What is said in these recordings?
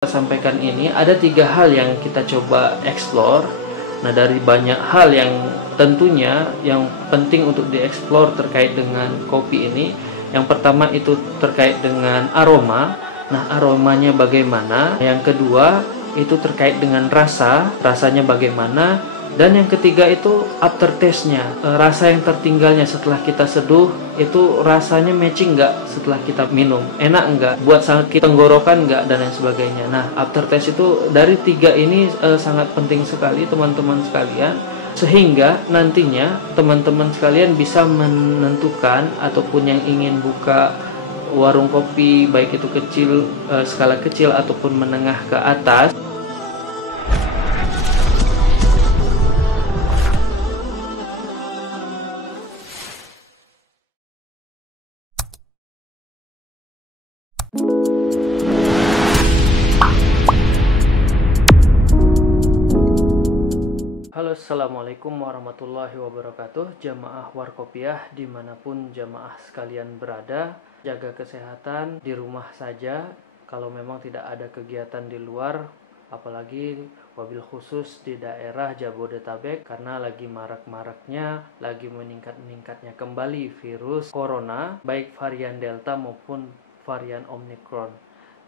Sampaikan ini ada 3 hal yang kita coba explore. Nah, dari banyak hal yang tentunya yang penting untuk dieksplor terkait dengan kopi ini, yang pertama itu terkait dengan aroma. Nah, aromanya bagaimana? Yang kedua itu terkait dengan rasanya bagaimana? Dan yang ketiga itu aftertaste-nya, rasa yang tertinggalnya setelah kita seduh, itu rasanya matching nggak setelah kita minum, enak nggak, buat sakit tenggorokan nggak, dan lain sebagainya. Nah, aftertaste itu dari 3 ini sangat penting sekali teman-teman sekalian, sehingga nantinya teman-teman sekalian bisa menentukan ataupun yang ingin buka warung kopi, baik itu kecil, skala kecil ataupun menengah ke atas. Halo, assalamualaikum warahmatullahi wabarakatuh. Jamaah Warkopiah dimanapun jamaah sekalian berada, jaga kesehatan di rumah saja. Kalau memang tidak ada kegiatan di luar, apalagi wabil khusus di daerah Jabodetabek, karena lagi marak-maraknya, lagi meningkat-meningkatnya kembali virus corona, baik varian Delta maupun varian Omicron.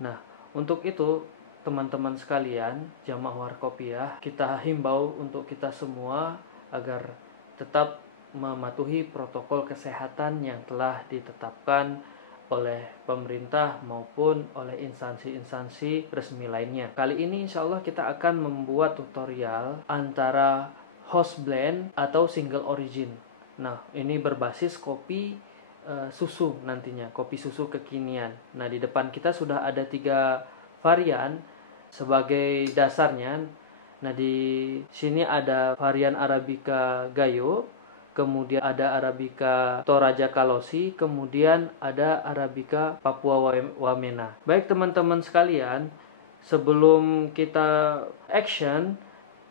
Nah, untuk itu teman-teman sekalian, jamaah Warkopiah, kita himbau untuk kita semua agar tetap mematuhi protokol kesehatan yang telah ditetapkan oleh pemerintah maupun oleh instansi-instansi resmi lainnya. Kali ini insya Allah kita akan membuat tutorial antara house blend atau single origin. Nah, ini berbasis kopi susu nantinya, kopi susu kekinian. Nah, di depan kita sudah ada 3 varian sebagai dasarnya. Nah, di sini ada varian Arabica Gayo, kemudian ada Arabica Toraja Kalosi, kemudian ada Arabica Papua Wamena. Baik teman-teman sekalian, sebelum kita action,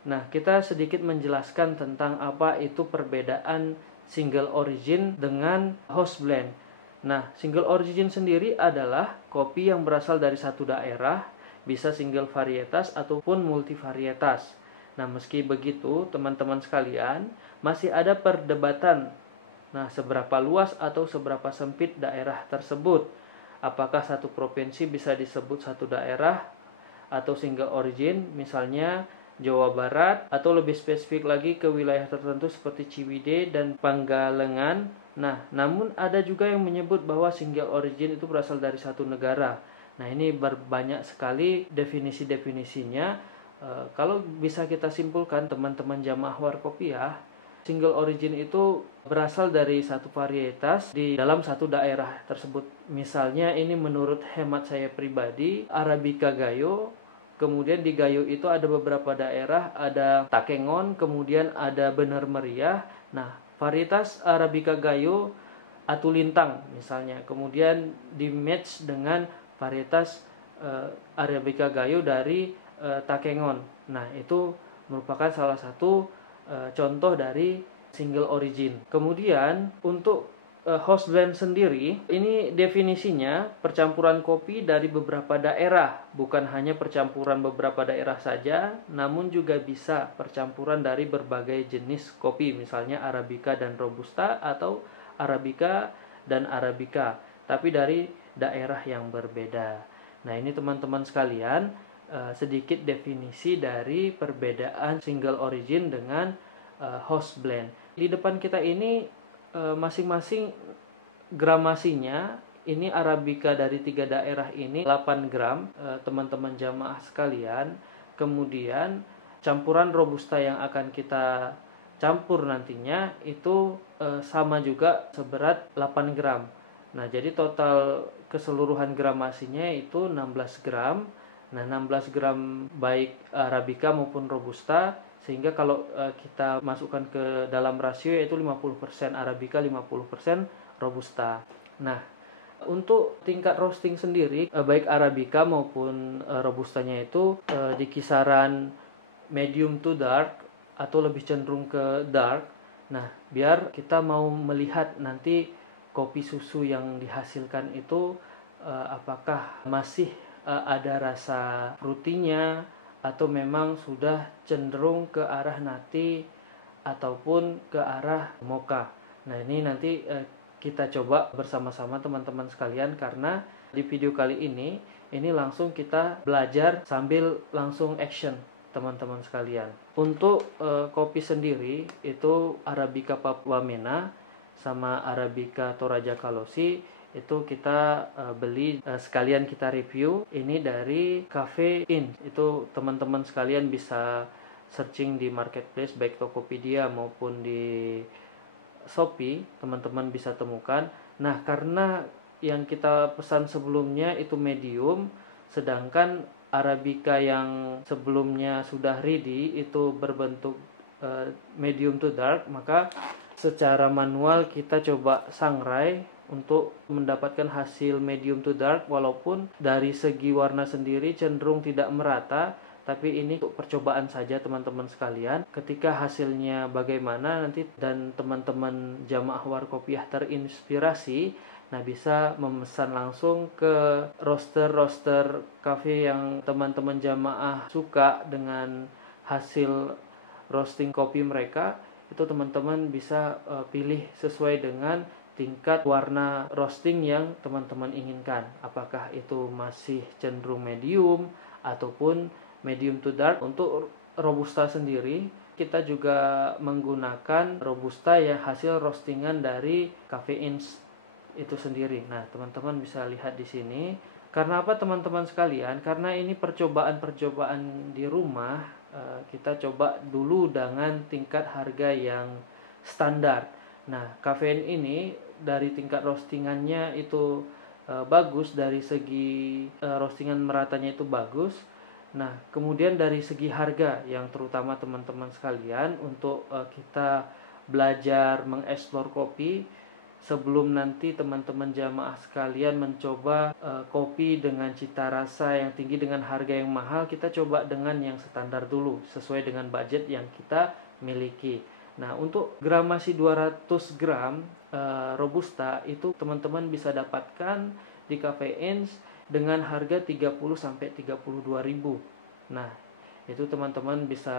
nah kita sedikit menjelaskan tentang apa itu perbedaan single origin dengan house blend. Nah, single origin sendiri adalah kopi yang berasal dari satu daerah, bisa single varietas ataupun multivarietas. Nah, meski begitu, teman-teman sekalian, masih ada perdebatan. Nah, seberapa luas atau seberapa sempit daerah tersebut? Apakah satu provinsi bisa disebut satu daerah atau single origin, misalnya Jawa Barat, atau lebih spesifik lagi ke wilayah tertentu seperti Ciwidey dan Panggalengan. Nah, namun ada juga yang menyebut bahwa single origin itu berasal dari satu negara. Nah, ini banyak sekali definisi-definisinya. Kalau bisa kita simpulkan teman-teman jamaah Warkopiah, single origin itu berasal dari satu varietas di dalam satu daerah tersebut. Misalnya ini menurut hemat saya pribadi, Arabica Gayo. Kemudian di Gayo itu ada beberapa daerah, ada Takengon, kemudian ada Bener Meriah. Nah, varietas Arabica Gayo Atulintang misalnya, kemudian di match dengan varietas Arabica Gayo dari Takengon. Nah, itu merupakan salah satu contoh dari single origin. Kemudian untuk house blend sendiri, ini definisinya percampuran kopi dari beberapa daerah, bukan hanya percampuran beberapa daerah saja, namun juga bisa percampuran dari berbagai jenis kopi, misalnya Arabica dan Robusta atau Arabica dan Arabica, tapi dari daerah yang berbeda. Nah, ini teman-teman sekalian, sedikit definisi dari perbedaan single origin dengan house blend. Di depan kita ini masing-masing gramasinya, ini Arabica dari 3 daerah ini 8 gram, teman-teman jamaah sekalian. Kemudian campuran Robusta yang akan kita campur nantinya itu sama juga seberat 8 gram. Nah, jadi total keseluruhan gramasinya itu 16 gram. Nah, 16 gram baik Arabica maupun Robusta, sehingga kalau kita masukkan ke dalam rasio yaitu 50% Arabica, 50% Robusta. Nah, untuk tingkat roasting sendiri, baik Arabica maupun Robustanya itu di kisaran medium to dark atau lebih cenderung ke dark. Nah, biar kita mau melihat nanti kopi susu yang dihasilkan itu apakah masih ada rasa frutinya, atau memang sudah cenderung ke arah nati ataupun ke arah mocha. Nah, ini nanti kita coba bersama-sama teman-teman sekalian, karena di video kali ini langsung kita belajar sambil langsung action teman-teman sekalian. Untuk kopi sendiri itu Arabica Papua Mena sama Arabica Toraja Kalosi itu kita beli sekalian kita review ini dari Cafe In. Itu teman-teman sekalian bisa searching di marketplace baik Tokopedia maupun di Shopee, teman-teman bisa temukan. Nah, karena yang kita pesan sebelumnya itu medium, sedangkan Arabica yang sebelumnya sudah ready itu berbentuk medium to dark, maka secara manual kita coba sangrai untuk mendapatkan hasil medium to dark, walaupun dari segi warna sendiri cenderung tidak merata, tapi ini untuk percobaan saja teman-teman sekalian. Ketika hasilnya bagaimana nanti dan teman-teman jamaah Warkopiah terinspirasi, nah bisa memesan langsung ke roaster-roaster cafe yang teman-teman jamaah suka dengan hasil roasting kopi mereka. Itu teman-teman bisa pilih sesuai dengan tingkat warna roasting yang teman-teman inginkan. Apakah itu masih cenderung medium ataupun medium to dark. Untuk Robusta sendiri kita juga menggunakan Robusta yang hasil roastingan dari Cafe Ins itu sendiri. Nah, teman-teman bisa lihat di sini. Karena apa teman-teman sekalian? Karena ini percobaan-percobaan di rumah, kita coba dulu dengan tingkat harga yang standar. Nah, kafein ini dari tingkat roastingannya itu bagus, dari segi roastingan meratanya itu bagus. Nah, kemudian dari segi harga yang terutama teman-teman sekalian, untuk kita belajar mengeksplor kopi, sebelum nanti teman-teman jamaah sekalian mencoba kopi dengan cita rasa yang tinggi dengan harga yang mahal, kita coba dengan yang standar dulu sesuai dengan budget yang kita miliki. Nah, untuk gramasi 200 gram Robusta itu teman-teman bisa dapatkan di Cafe Ins dengan harga 30 sampai 32 ribu. Nah, itu teman-teman bisa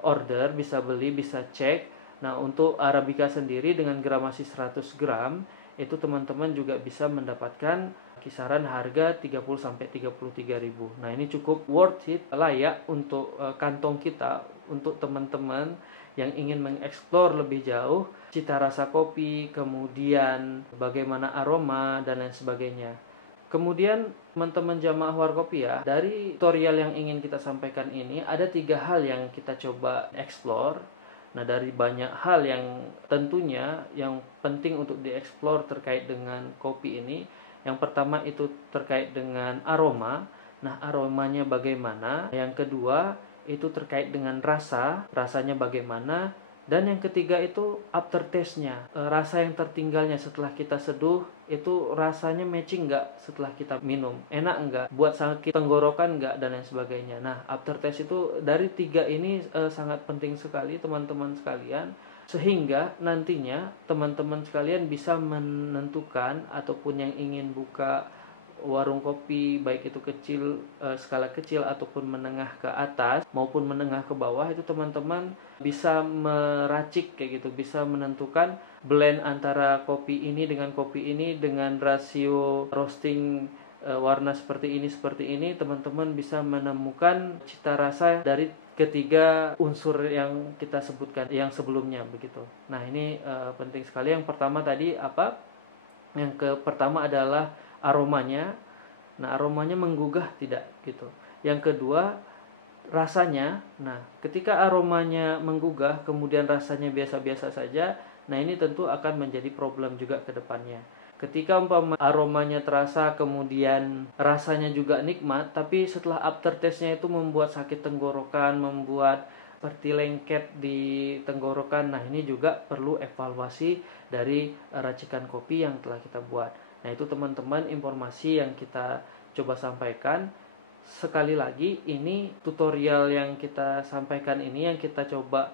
order, bisa beli, bisa cek. Nah, untuk Arabica sendiri dengan gramasi 100 gram itu teman-teman juga bisa mendapatkan kisaran harga 30 sampai 33 ribu. Nah, ini cukup worth it, layak untuk kantong kita, untuk teman-teman yang ingin mengeksplor lebih jauh cita rasa kopi, kemudian bagaimana aroma dan lain sebagainya. Kemudian teman-teman jamaah Warkopiah, dari tutorial yang ingin kita sampaikan ini ada 3 hal yang kita coba explore. Nah, dari banyak hal yang tentunya yang penting untuk dieksplor terkait dengan kopi ini, yang pertama itu terkait dengan aroma. Nah, aromanya bagaimana? Yang kedua itu terkait dengan rasanya bagaimana? Dan yang ketiga itu aftertaste-nya, rasa yang tertinggalnya setelah kita seduh, itu rasanya matching nggak setelah kita minum, enak nggak, buat sakit tenggorokan nggak, dan lain sebagainya. Nah, aftertaste itu dari 3 ini sangat penting sekali teman-teman sekalian, sehingga nantinya teman-teman sekalian bisa menentukan ataupun yang ingin buka warung kopi baik itu kecil, skala kecil ataupun menengah ke atas maupun menengah ke bawah, itu teman-teman bisa meracik kayak gitu, bisa menentukan blend antara kopi ini dengan kopi ini dengan rasio roasting warna seperti ini, teman-teman bisa menemukan cita rasa dari ketiga unsur yang kita sebutkan yang sebelumnya begitu. Nah, ini penting sekali. Yang pertama tadi apa? Yang pertama adalah aromanya. Nah, aromanya menggugah tidak gitu. Yang kedua, rasanya. Nah, ketika aromanya menggugah kemudian rasanya biasa-biasa saja, nah ini tentu akan menjadi problem juga ke depannya. Ketika umpama aromanya terasa kemudian rasanya juga nikmat, tapi setelah aftertaste-nya itu membuat sakit tenggorokan, membuat seperti lengket di tenggorokan, nah ini juga perlu evaluasi dari racikan kopi yang telah kita buat. Nah, itu teman-teman informasi yang kita coba sampaikan. Sekali lagi, ini tutorial yang kita sampaikan ini, yang kita coba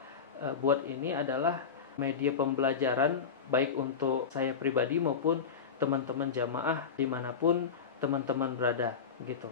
buat ini adalah media pembelajaran baik untuk saya pribadi maupun teman-teman jamaah dimanapun teman-teman berada gitu.